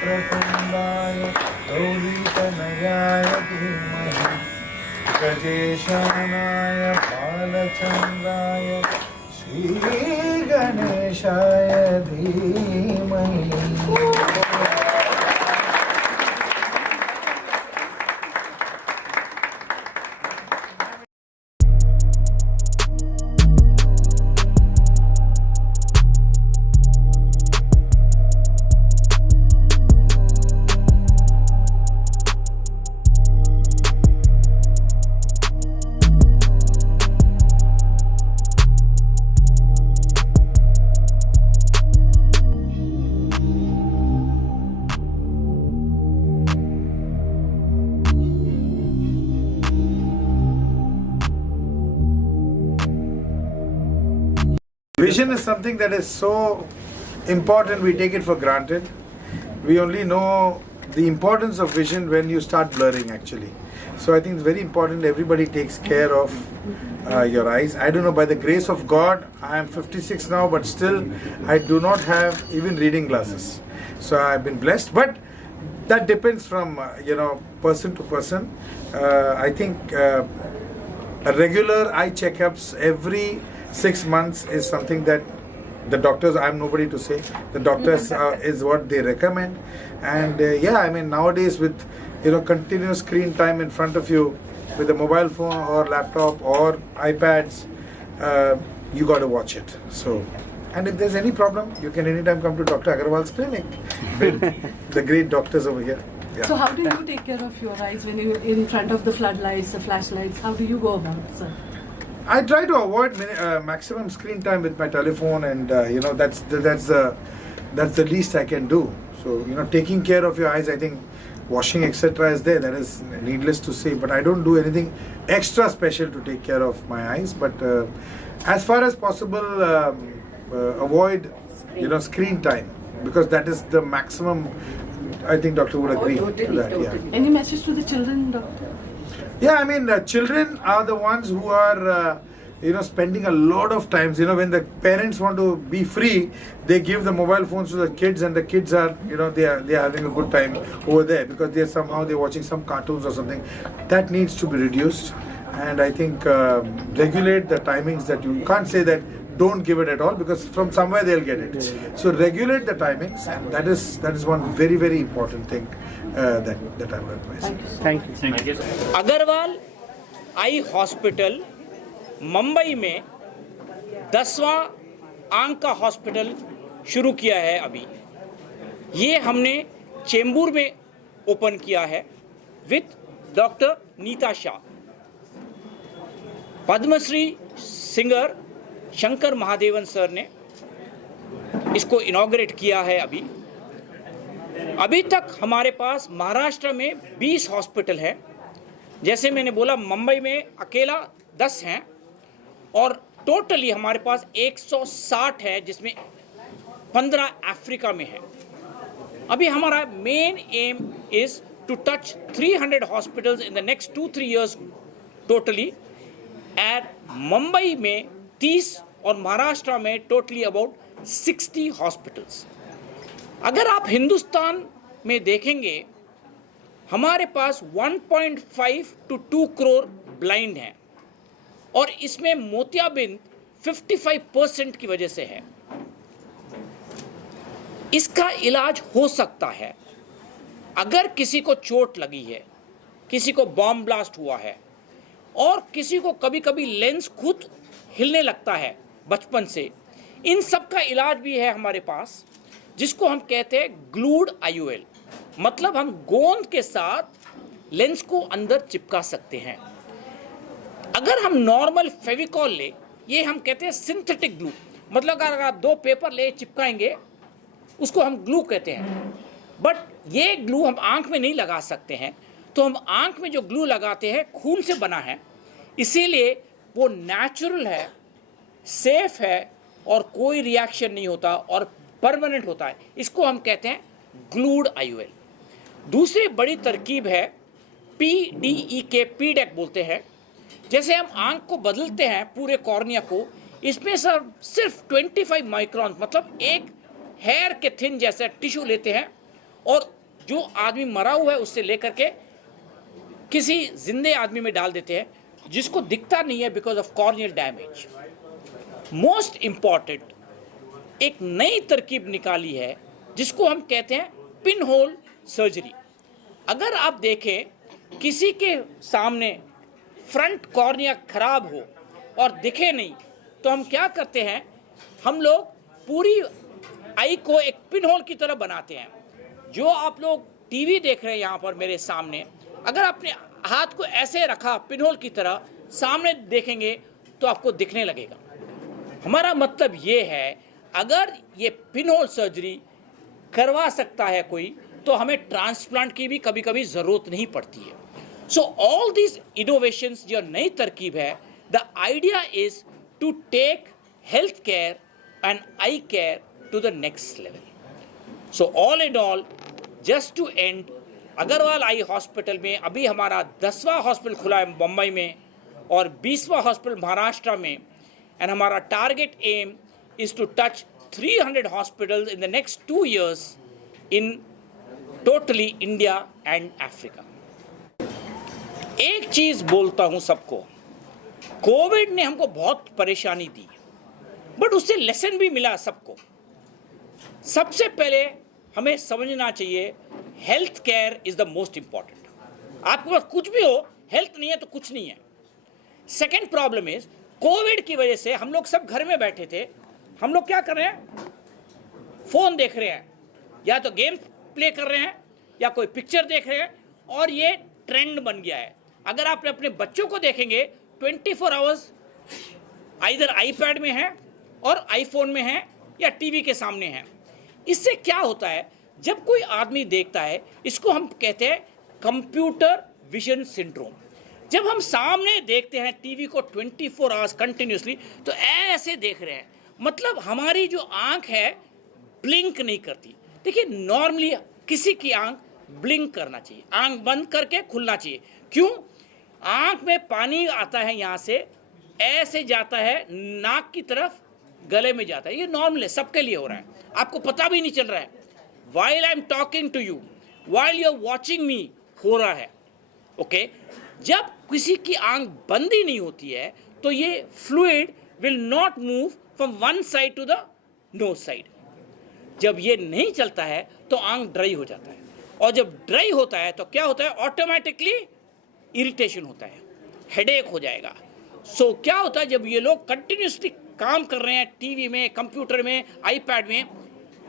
प्रतुंडाय गौरीतनयाय धीमहि गजेशानाय बालचन्द्राय श्रीगणेशाय धीमहि। Vision is something that is so important, we take it for granted. We only know the importance of vision when you start blurring actually. So I think it's very important everybody takes care of your eyes. I don't know, by the grace of God, I am 56 now, but still I do not have even reading glasses. So I've been blessed, but that depends from person to person. I think a regular eye checkups every 6 months is something that the doctors, I'm nobody to say, the doctors is what they recommend. And yeah, I mean nowadays with continuous screen time in front of you with a mobile phone or laptop or iPads, you got to watch it. So, and if there's any problem, you can anytime come to Dr. Agarwal's clinic with the great doctors over here. Yeah. So how do you take care of your eyes when you're in front of the floodlights, the flashlights? How do you go about it, sir? I try to avoid maximum screen time with my telephone, and that's the least I can do. So taking care of your eyes, I think washing etc. is there. That is needless to say, but I don't do anything extra special to take care of my eyes. But as far as possible, avoid screen time, because that is the maximum. I think doctor would agree to that. Yeah. Any message to the children, doctor? Yeah, I mean, children are the ones who are, spending a lot of times, when the parents want to be free, they give the mobile phones to the kids, and the kids are, they are having a good time over there because they're watching some cartoons or something. That needs to be reduced, and I think regulate the timings. That you can't say that don't give it at all, because from somewhere they'll get it. So regulate the timings, and that is one very, very important thing that I would advise. Thank you. Agarwal eye hospital Mumbai में 10वां आंख का hospital शुरू किया है। अभी ये हमने चेंबूर में ओपन किया है with doctor Neeta Shah. Padmashri singer Shankar Mahadevan sir ने इसको इनॉग्रेट किया है। अभी तक हमारे पास महाराष्ट्र में 20 हॉस्पिटल हैं। जैसे मैंने बोला, मुंबई में अकेला 10 हैं, और टोटली हमारे पास 160 है, जिसमें 15 अफ्रीका में है। अभी हमारा main aim is to touch 300 hospitals in the next 2-3 years totally. At Mumbai में 30 और महाराष्ट्र में टोटली अबाउट 60 हॉस्पिटल्स। अगर आप हिंदुस्तान में देखेंगे, हमारे पास 1.5 to 2 करोड़ ब्लाइंड हैं, और इसमें मोतियाबिंद 55% की वजह से है। इसका इलाज हो सकता है अगर किसी को चोट लगी है, किसी को बॉम्ब ब्लास्ट हुआ है, और किसी को कभी कभी लेंस खुद हिलने लगता है बचपन से। इन सब का इलाज भी है हमारे पास, जिसको हम कहते हैं ग्लूड IOL। मतलब हम गोंद के साथ लेंस को अंदर चिपका सकते हैं। अगर हम नॉर्मल फेविकॉल ले, ये हम कहते हैं सिंथेटिक ग्लू, मतलब अगर आप 2 पेपर ले चिपकाएंगे उसको हम ग्लू कहते हैं। बट ये ग्लू हम आंख में नहीं लगा सकते हैं, तो हम आंख में जो ग्लू लगाते हैं खून से बना है, इसीलिए वो नेचुरल है, सेफ है और कोई रिएक्शन नहीं होता और परमानेंट होता है। इसको हम कहते हैं ग्लूड IOL। दूसरी बड़ी तरकीब है PDEK, PDEK बोलते हैं। जैसे हम आंख को बदलते हैं पूरे कॉर्निया को, इसमें सिर्फ 25 माइक्रोन मतलब एक हेयर के थिन जैसा टिश्यू लेते हैं और जो आदमी मरा हुआ है उससे लेकर के किसी जिंदे आदमी में डाल देते हैं, जिसको दिखता नहीं है because of corneal damage. Most important एक नई तरकीब निकाली है जिसको हम कहते हैं पिन होल सर्जरी। अगर आप देखें किसी के सामने फ्रंट कॉर्निया खराब हो और दिखे नहीं, तो हम क्या करते हैं, हम लोग पूरी आई को एक पिन होल की तरह बनाते हैं। जो आप लोग टीवी देख रहे हैं यहाँ पर मेरे सामने, अगर अपने हाथ को ऐसे रखा पिन होल की तरह सामने देखेंगे तो आपको दिखने लगेगा। हमारा मतलब ये है, अगर ये पिन होल सर्जरी करवा सकता है कोई, तो हमें ट्रांसप्लांट की भी कभी कभी ज़रूरत नहीं पड़ती है। सो ऑल दीज इनोवेशंस जो नई तरकीब है, the idea is to take health care and eye care to the next level. So all in all, just to end, Agarwal eye hospital में अभी हमारा 10वां हॉस्पिटल खुला है मुंबई में और 20वां हॉस्पिटल महाराष्ट्र में, एंड हमारा target aim is to touch 300 hospitals in the next 2 years in totally India and Africa. एक चीज बोलता हूं सबको, कोविड ने हमको बहुत परेशानी दी, बट उससे लेसन भी मिला सबको। सबसे पहले हमें समझना चाहिए health care is the most important. आपके पास कुछ भी हो, हेल्थ नहीं है तो कुछ नहीं है। सेकेंड प्रॉब्लम इज, कोविड की वजह से हम लोग सब घर में बैठे थे, हम लोग क्या कर रहे हैं, फोन देख रहे हैं, या तो गेम प्ले कर रहे हैं या कोई पिक्चर देख रहे हैं, और ये ट्रेंड बन गया है। अगर आप अपने बच्चों को देखेंगे 24 आवर्स आइदर आईपैड में है और आईफोन में है या टीवी के सामने है। इससे क्या होता है, जब कोई आदमी देखता है, इसको हम कहते हैं कंप्यूटर विजन सिंड्रोम। जब हम सामने देखते हैं टीवी को 24 आवर्स कंटिन्यूसली, तो ऐसे देख रहे हैं, मतलब हमारी जो आंख है ब्लिंक नहीं करती। देखिए, नॉर्मली किसी की आंख ब्लिंक करना चाहिए, आंख बंद करके खुलना चाहिए। क्यों? आंख में पानी आता है, यहाँ से ऐसे जाता है नाक की तरफ, गले में जाता है। ये नॉर्मल है, सबके लिए हो रहा है, आपको पता भी नहीं चल रहा है। While I am talking to you, while you are watching me, हो रहा है। ओके, जब किसी की आंख बंद ही नहीं होती है, तो ये fluid will not move from one side to the no side. जब ये नहीं चलता है तो आंख ड्राई हो जाता है, और जब ड्राई होता है तो क्या होता है, ऑटोमेटिकली इरिटेशन होता है, हेडेक हो जाएगा। सो क्या होता है, जब ये लोग कंटिन्यूसली काम कर रहे हैं टीवी में, कंप्यूटर में, आईपैड में,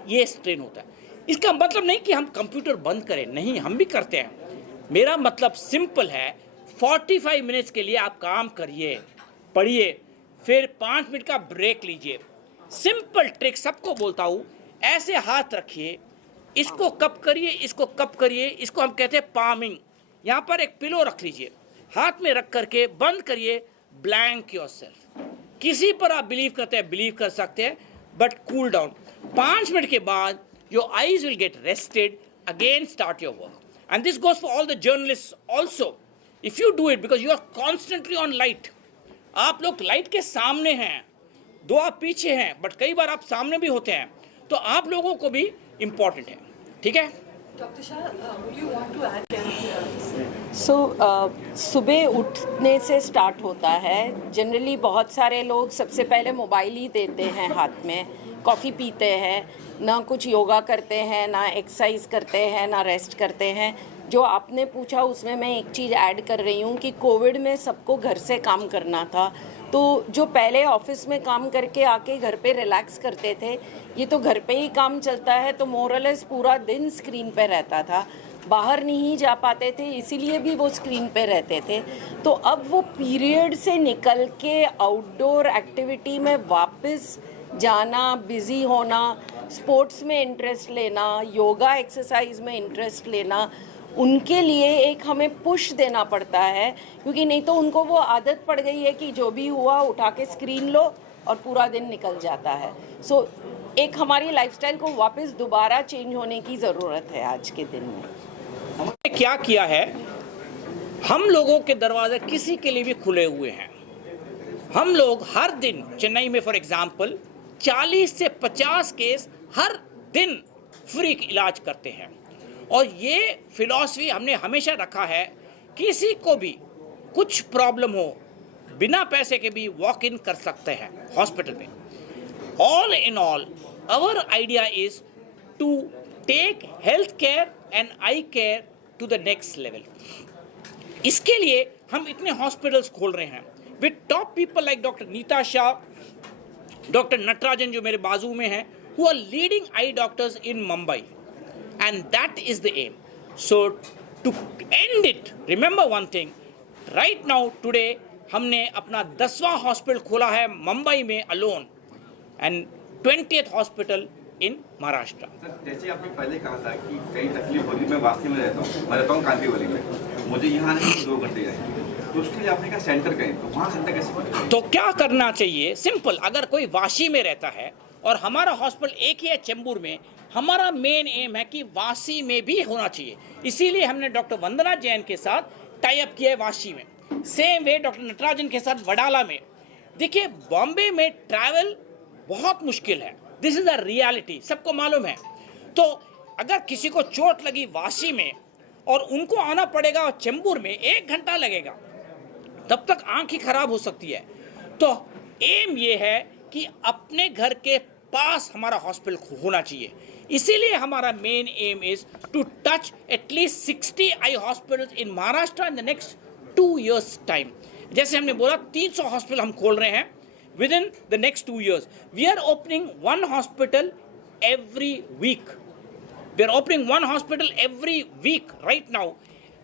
ये स्ट्रेन होता है। इसका मतलब नहीं कि हम कंप्यूटर बंद करें, नहीं, हम भी करते हैं। मेरा मतलब सिंपल है, 45 मिनट्स के लिए आप काम करिए, पढ़िए, फिर 5 मिनट का ब्रेक लीजिए। सिंपल ट्रिक सबको बोलता हूँ, ऐसे हाथ रखिए, इसको कप करिए, इसको कप करिए, इसको हम कहते हैं पामिंग। यहाँ पर एक पिलो रख लीजिए, हाथ में रख करके बंद करिए, ब्लैंक योरसेल्फ। किसी पर आप बिलीव करते हैं, बिलीव कर सकते हैं, बट कूल डाउन। 5 मिनट के बाद your eyes will get rested, again start your work. And this goes for all the journalist also, if you do it, because you are constantly on light. आप लोग light के सामने हैं, 2 आप पीछे हैं, बट कई बार आप सामने भी होते हैं, तो आप लोगों को भी इम्पॉर्टेंट है। ठीक है? Dr. Shah, would you want to add anything? सुबह उठने से स्टार्ट होता है। जनरली बहुत सारे लोग सबसे पहले मोबाइल ही देते हैं हाथ में, कॉफ़ी पीते हैं, ना कुछ योगा करते हैं, ना एक्सरसाइज करते हैं, ना रेस्ट करते हैं। जो आपने पूछा उसमें मैं एक चीज़ ऐड कर रही हूँ कि कोविड में सबको घर से काम करना था, तो जो पहले ऑफिस में काम करके आके घर पे रिलैक्स करते थे, ये तो घर पे ही काम चलता है, तो मोरलेस पूरा दिन स्क्रीन पे रहता था, बाहर नहीं जा पाते थे, इसीलिए भी वो स्क्रीन पे रहते थे। तो अब वो पीरियड से निकल के आउटडोर एक्टिविटी में वापस जाना, बिज़ी होना, स्पोर्ट्स में इंटरेस्ट लेना, योगा एक्सरसाइज में इंटरेस्ट लेना, उनके लिए एक हमें पुश देना पड़ता है, क्योंकि नहीं तो उनको वो आदत पड़ गई है कि जो भी हुआ उठा के स्क्रीन लो और पूरा दिन निकल जाता है। सो एक हमारी लाइफस्टाइल को वापस दोबारा चेंज होने की ज़रूरत है आज के दिन में। हमने क्या किया है, हम लोगों के दरवाजे किसी के लिए भी खुले हुए हैं। हम लोग हर दिन चेन्नई में फॉर एग्जांपल 40 से 50 केस हर दिन फ्री इलाज करते हैं, और ये फिलॉसफी हमने हमेशा रखा है, किसी को भी कुछ प्रॉब्लम हो बिना पैसे के भी वॉक इन कर सकते हैं हॉस्पिटल में। All in all our idea is to take health care and eye care to the next level. इसके लिए हम इतने हॉस्पिटल्स खोल रहे हैं with top people like doctor Neeta Shah, doctor Natarajan जो मेरे बाजू में हैं, who are leading eye doctors in Mumbai, and that is the aim. So to end it, remember one thing, right now today हमने अपना 10वां हॉस्पिटल खोला है मुंबई में alone, and 20th hospital in Maharashtra. जैसे आपने पहले कहा था कि कई तकलीफ होगी, मैं वासी में रहता हूँ, मैं रहता हूँ कांदीवली में, मुझे यहाँ आने में 2 घंटे जाएंगे, तो उसके लिए आपने कहा सेंटर कहीं, तो वहाँ सेंटर कैसे पहुँचे? तो क्या करना चाहिए, सिंपल, अगर कोई वाशी में रहता है और हमारा हॉस्पिटल एक ही है चेंबूर में, हमारा मेन एम है कि वाशी में भी होना चाहिए। इसीलिए हमने डॉक्टर वंदना जैन के साथ टाई अप किया है वाशी में। सेम वे डॉक्टर नटराजन के साथ वडाला में। देखिए, बॉम्बे में ट्रैवल बहुत मुश्किल है, दिस इज अ रियलिटी, सबको मालूम है। तो अगर किसी को चोट लगी वाशी में और उनको आना पड़ेगा और चेंबूर में 1 घंटा लगेगा, तब तक आंख ही खराब हो सकती है। तो एम ये है कि अपने घर के पास हमारा हॉस्पिटल होना चाहिए। इसीलिए हमारा main aim is to touch at least 60 eye hospitals in Maharashtra in the next 2 years time. जैसे हमने बोला 300 हॉस्पिटल हम खोल रहे हैं with in the next 2 years। We are opening 1 hospital every week. We are opening 1 hospital every week right now,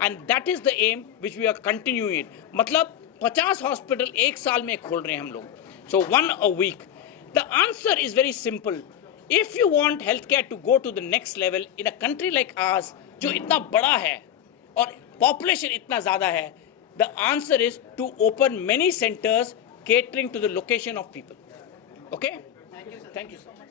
and that is the aim which we are continuing it. मतलब 50 hospital एक साल में खोल रहे हैं हम लोग, so 1 a week. The answer is very simple. If you want healthcare to go to the next level in a country like ours, जो इतना बड़ा है और population इतना ज़्यादा है, the answer is to open many centers catering to the location of people. Okay? Thank you, sir.